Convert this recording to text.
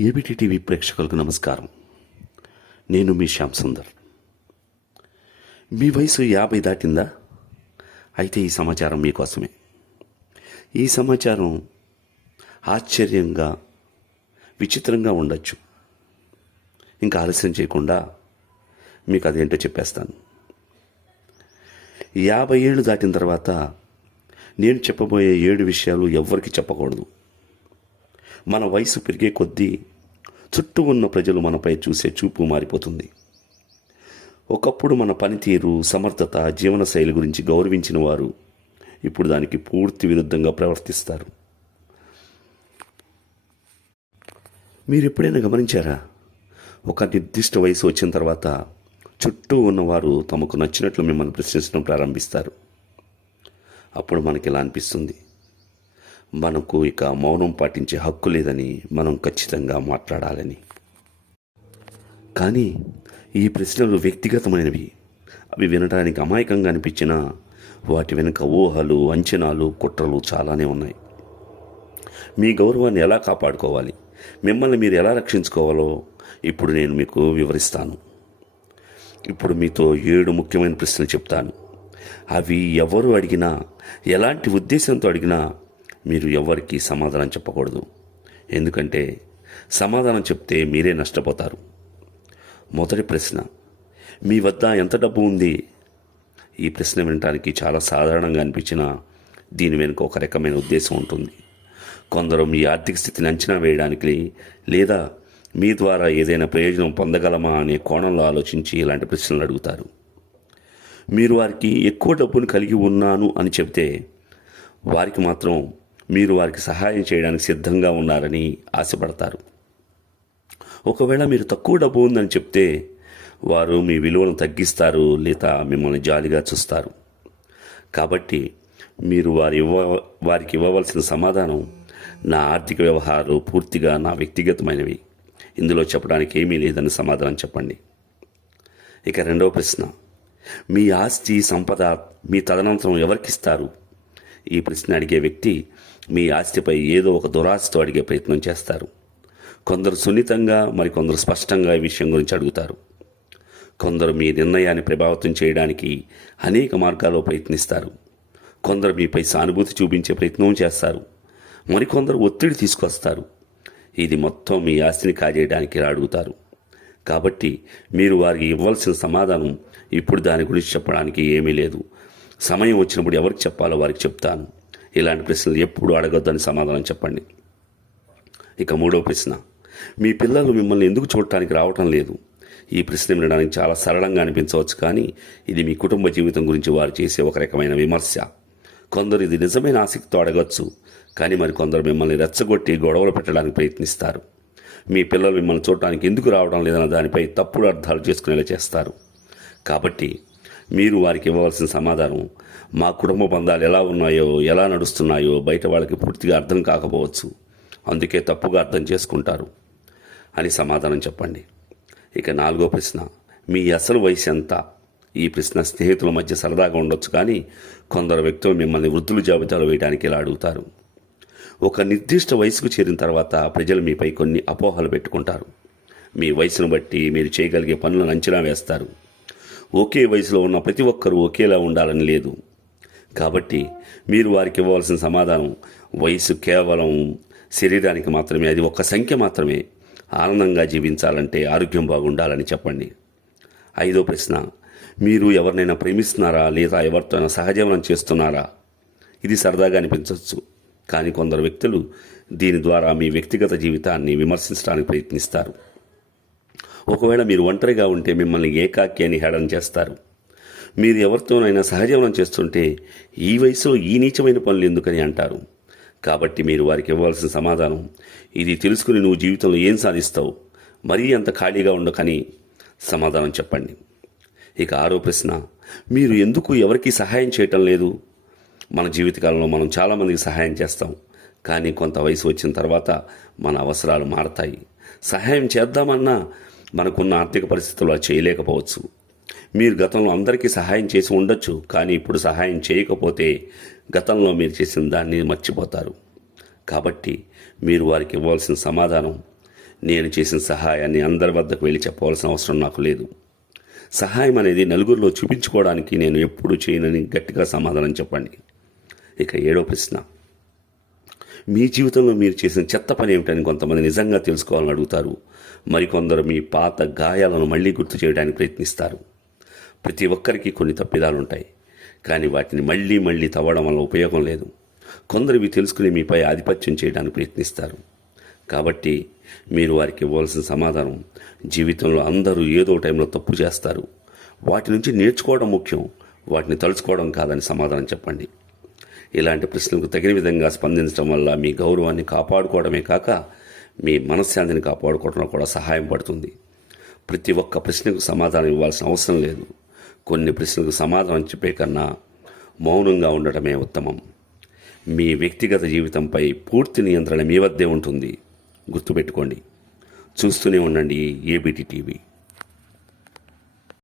ABT TV ప్రేక్షకులకు నమస్కారం. నేను మీ శ్యామ్ సుందర్. మీ వయసు యాభై దాటిందా? అయితే ఈ సమాచారం మీకోసమే. ఈ సమాచారం ఆశ్చర్యంగా విచిత్రంగా ఉండొచ్చు. ఇంకా ఆలస్యం చేయకుండా మీకు అదేంటో చెప్పేస్తాను. యాభై ఏళ్ళు దాటిన తర్వాత నేను చెప్పబోయే ఏడు విషయాలు ఎవ్వరికి చెప్పకూడదు. మన వయసు పెరిగే కొద్దీ చుట్టూ ఉన్న ప్రజలు మనపై చూసే చూపు మారిపోతుంది. ఒకప్పుడు మన పనితీరు సమర్థత జీవనశైలి గురించి గౌరవించిన వారు ఇప్పుడు దానికి పూర్తి విరుద్ధంగా ప్రవర్తిస్తారు. మీరు ఎప్పుడైనా గమనించారా? ఒక నిర్దిష్ట వయసు వచ్చిన తర్వాత చుట్టూ ఉన్నవారు తమకు నచ్చినట్లు మిమ్మల్ని ప్రశ్నించడం ప్రారంభిస్తారు. అప్పుడు మనకి ఇలా అనిపిస్తుంది? మనకు ఇక మౌనం పాటించే హక్కు లేదని మనం ఖచ్చితంగా మాట్లాడాలని. కానీ ఈ ప్రశ్నలు వ్యక్తిగతమైనవి. అవి వినడానికి అమాయకంగా అనిపించినా వాటి వెనుక ఊహలు అంచనాలు కుట్రలు చాలానే ఉన్నాయి. మీ గౌరవాన్ని ఎలా కాపాడుకోవాలి? మిమ్మల్ని మీరు ఎలా రక్షించుకోవాలో ఇప్పుడు నేను మీకు వివరిస్తాను. ఇప్పుడు మీతో ఏడు ముఖ్యమైన ప్రశ్నలు చెప్తాను. అవి ఎవరు అడిగినా ఎలాంటి ఉద్దేశంతో అడిగినా మీరు ఎవరికీ సమాధానం చెప్పకూడదు. ఎందుకంటే సమాధానం చెప్తే మీరే నష్టపోతారు. మొదటి ప్రశ్న మీ వద్ద ఎంత డబ్బు ఉంది? ఈ ప్రశ్న వినటానికి చాలా సాధారణంగా అనిపించినా దీని వెనుక ఒక రకమైన ఉద్దేశం ఉంటుంది. కొందరు మీ ఆర్థిక స్థితిని అంచనా వేయడానికి లేదా మీ ద్వారా ఏదైనా ప్రయోజనం పొందగలమా అనే కోణంలో ఆలోచించి ఇలాంటి ప్రశ్నలు అడుగుతారు. మీరు వారికి ఎక్కువ డబ్బును కలిగి ఉన్నాను అని చెబితే వారికి మాత్రం మీరు వారికి సహాయం చేయడానికి సిద్ధంగా ఉన్నారని ఆశపడతారు. ఒకవేళ మీరు తక్కువ డబ్బు ఉందని చెప్తే వారు మీ విలువను తగ్గిస్తారు లేదా మిమ్మల్ని జాలిగా చూస్తారు. కాబట్టి మీరు వారి ఇవ్వ వారికి ఇవ్వవలసిన సమాధానం నా ఆర్థిక వ్యవహారాలు పూర్తిగా నా వ్యక్తిగతమైనవి. ఇందులో చెప్పడానికి ఏమీ లేదని సమాధానం చెప్పండి. ఇక రెండవ ప్రశ్న. మీ ఆస్తి సంపద మీ తదనంతరం ఎవరికిస్తారు ఈ ప్రశ్న అడిగే వ్యక్తి మీ ఆస్తిపై ఏదో ఒక దురాశతో అడిగే ప్రయత్నం చేస్తారు. కొందరు సున్నితంగా మరికొందరు స్పష్టంగా ఈ విషయం గురించి అడుగుతారు. కొందరు మీ నిర్ణయాన్ని ప్రభావితం చేయడానికి అనేక మార్గాల్లో ప్రయత్నిస్తారు. కొందరు మీపై సానుభూతి చూపించే ప్రయత్నం చేస్తారు. మరికొందరు ఒత్తిడి తీసుకొస్తారు. ఇది మొత్తం మీ ఆస్తిని కాజేయడానికి అడుగుతారు. కాబట్టి మీరు వారికి ఇవ్వాల్సిన సమాధానం ఇప్పుడు దాని గురించి చెప్పడానికి ఏమీ లేదు. సమయం వచ్చినప్పుడు ఎవరికి చెప్పాలో వారికి చెప్తాను. ఇలాంటి ప్రశ్నలు ఎప్పుడు అడగొద్దని సమాధానం చెప్పండి. ఇక మూడో ప్రశ్న. మీ పిల్లలు మిమ్మల్ని ఎందుకు చూడటానికి రావటం లేదు? ఈ ప్రశ్న వినడానికి చాలా సరళంగా అనిపించవచ్చు కానీ ఇది మీ కుటుంబ జీవితం గురించి వారు చేసే ఒక రకమైన విమర్శ. కొందరు ఇది నిజమైన ఆసక్తితో అడగచ్చు కానీ మరి కొందరు మిమ్మల్ని రెచ్చగొట్టి గొడవలు పెట్టడానికి ప్రయత్నిస్తారు. మీ పిల్లలు మిమ్మల్ని చూడటానికి ఎందుకు రావడం లేదన్న దానిపై తప్పుడు అర్థాలు చేసుకునేలా చేస్తారు. కాబట్టి మీరు వారికి ఇవ్వవలసిన సమాధానం మా కుటుంబ బంధాలు ఎలా ఉన్నాయో ఎలా నడుస్తున్నాయో బయట వాళ్ళకి పూర్తిగా అర్థం కాకపోవచ్చు. అందుకే తప్పుగా అర్థం చేసుకుంటారు అని సమాధానం చెప్పండి. ఇక నాలుగో ప్రశ్న మీ అసలు వయసు ఎంత? ఈ ప్రశ్న స్నేహితుల మధ్య సరదాగా ఉండొచ్చు కానీ కొందరు వ్యక్తులు మిమ్మల్ని వృద్ధులు జాబితాలు వేయడానికి ఇలా అడుగుతారు. ఒక నిర్దిష్ట వయసుకు చేరిన తర్వాత ప్రజలు మీపై కొన్ని అపోహలు పెట్టుకుంటారు. మీ వయసును బట్టి మీరు చేయగలిగే పనులను అంచనా వేస్తారు. ఒకే వయసులో ఉన్న ప్రతి ఒక్కరూ ఒకేలా ఉండాలని లేదు. కాబట్టి మీరు వారికి ఇవ్వవలసిన సమాధానం వయసు కేవలం శరీరానికి మాత్రమే అది ఒక సంఖ్య మాత్రమే. ఆనందంగా జీవించాలంటే ఆరోగ్యం బాగుండాలని చెప్పండి. ఐదో ప్రశ్న మీరు ఎవరినైనా ప్రేమిస్తున్నారా లేదా ఎవరితోనైనా సహజీవనం చేస్తున్నారా? ఇది సరదాగా అనిపించవచ్చు కానీ కొందరు వ్యక్తులు దీని ద్వారా మీ వ్యక్తిగత జీవితాన్ని విమర్శించడానికి ప్రయత్నిస్తారు. ఒకవేళ మీరు ఒంటరిగా ఉంటే మిమ్మల్ని ఏకాకి అని హేళన చేస్తారు. మీరు ఎవరితోనైనా సహజీవనం చేస్తుంటే ఈ వయసులో ఈ నీచమైన పనులు ఎందుకని అంటారు? కాబట్టి మీరు వారికి ఇవ్వాల్సిన సమాధానం ఇది తెలుసుకుని నువ్వు జీవితంలో ఏం సాధిస్తావు? మరీ అంత ఖాళీగా ఉండకని సమాధానం చెప్పండి. ఇక ఆరో ప్రశ్న మీరు ఎందుకు ఎవరికీ సహాయం చేయటం లేదు? మన జీవితకాలంలో మనం చాలామందికి సహాయం చేస్తాం కానీ కొంత వయసు వచ్చిన తర్వాత మన అవసరాలు మారతాయి. సహాయం చేద్దామన్నా మనకున్న ఆర్థిక పరిస్థితుల్లో చేయలేకపోవచ్చు. మీరు గతంలో అందరికీ సహాయం చేసి ఉండొచ్చు కానీ ఇప్పుడు సహాయం చేయకపోతే గతంలో మీరు చేసిన దాన్ని మర్చిపోతారు. కాబట్టి మీరు వారికి ఇవ్వాల్సిన సమాధానం నేను చేసిన సహాయాన్ని అందరి వద్దకు వెళ్ళి చెప్పవలసిన అవసరం నాకు లేదు. సహాయం అనేది నలుగురిలో చూపించుకోవడానికి నేను ఎప్పుడు చేయనని గట్టిగా సమాధానం చెప్పండి. ఇక ఏడో ప్రశ్న. మీ జీవితంలో మీరు చేసిన చెత్త పని ఏమిటని కొంతమంది నిజంగా తెలుసుకోవాలని అడుగుతారు. మరికొందరు మీ పాత గాయాలను మళ్ళీ గుర్తు చేయడానికి ప్రయత్నిస్తారు. ప్రతి ఒక్కరికి కొన్ని తప్పిదాలు ఉంటాయి కానీ వాటిని మళ్ళీ మళ్ళీ తవ్వడం వల్ల ఉపయోగం లేదు. కొందరు ఇవి తెలుసుకుని మీపై ఆధిపత్యం చేయడానికి ప్రయత్నిస్తారు. కాబట్టి మీరు వారికి ఇవ్వాల్సిన సమాధానం జీవితంలో అందరూ ఏదో టైంలో తప్పు చేస్తారు. వాటి నుంచి నేర్చుకోవడం ముఖ్యం వాటిని తలుచుకోవడం కాదని సమాధానం చెప్పండి. ఇలాంటి ప్రశ్నలకు తగిన విధంగా స్పందించడం వల్ల మీ గౌరవాన్ని కాపాడుకోవడమే కాక మీ మనశ్శాంతిని కాపాడుకోవడంలో కూడా సహాయం పడుతుంది. ప్రతి ఒక్క ప్రశ్నకు సమాధానం ఇవ్వాల్సిన అవసరం లేదు. కొన్ని ప్రశ్నలకు సమాధానం చెప్పే కన్నా మౌనంగా ఉండటమే ఉత్తమం. మీ వ్యక్తిగత జీవితంపై పూర్తి నియంత్రణ మీ వద్దే ఉంటుంది. గుర్తుపెట్టుకోండి. చూస్తూనే ఉండండి ఏబిటి టీవీ.